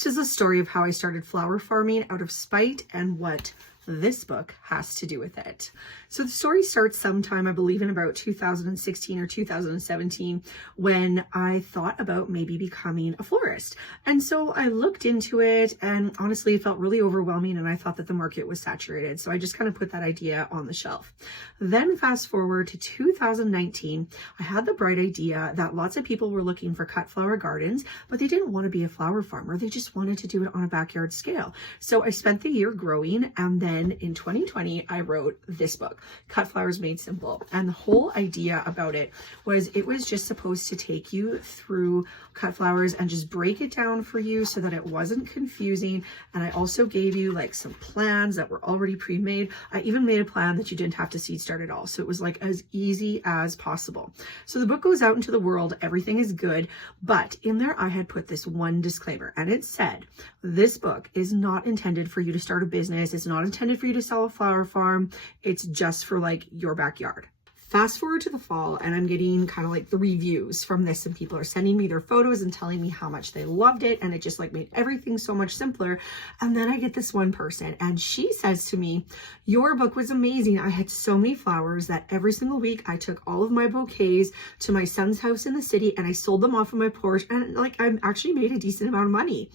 This is a story of how I started flower farming out of spite and what this book has to do with it. So the story starts sometime, I believe, in about 2016 or 2017, when I thought about maybe becoming a florist. And so I looked into it, and honestly, it felt really overwhelming, and I thought that the market was saturated. So I just kind of put that idea on the shelf. Then fast forward to 2019, I had the bright idea that lots of people were looking for cut flower gardens, but they didn't want to be a flower farmer. They just wanted to do it on a backyard scale. So I spent the year growing, and then in 2020, I wrote this book, Cut Flowers Made Simple. And the whole idea about it was just supposed to take you through cut flowers and just break it down for you so that it wasn't confusing. And I also gave you like some plans that were already pre-made. I even made a plan that you didn't have to seed start at all. So it was like as easy as possible. So the book goes out into the world. Everything is good. But in there, I had put this one disclaimer, and it said, this book is not intended for you to start a business. It's not intended for you to sell a flower farm. It's just for like your backyard. Fast forward to the fall, and I'm getting kind of like the reviews from this, and people are sending me their photos and telling me how much they loved it, and it just like made everything so much simpler. And then I get this one person, and she says to me, your book was amazing. I had so many flowers that every single week I took all of my bouquets to my son's house in the city and I sold them off on my porch, and like I actually made a decent amount of money.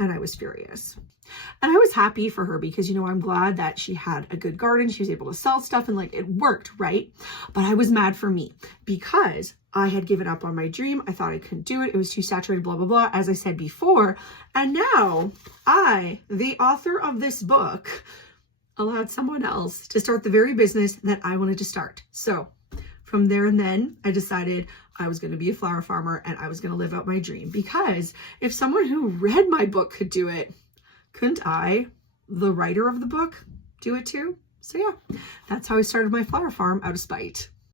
And I was furious. And I was happy for her because, you know, I'm glad that she had a good garden. She was able to sell stuff and like it worked, right? But I was mad for me because I had given up on my dream. I thought I couldn't do it. It was too saturated, blah, blah, blah, as I said before. And now I, the author of this book, allowed someone else to start the very business that I wanted to start. So from there and then, I decided I was going to be a flower farmer and I was going to live out my dream, because if someone who read my book could do it, couldn't I, the writer of the book, do it too? So yeah, that's how I started my flower farm out of spite.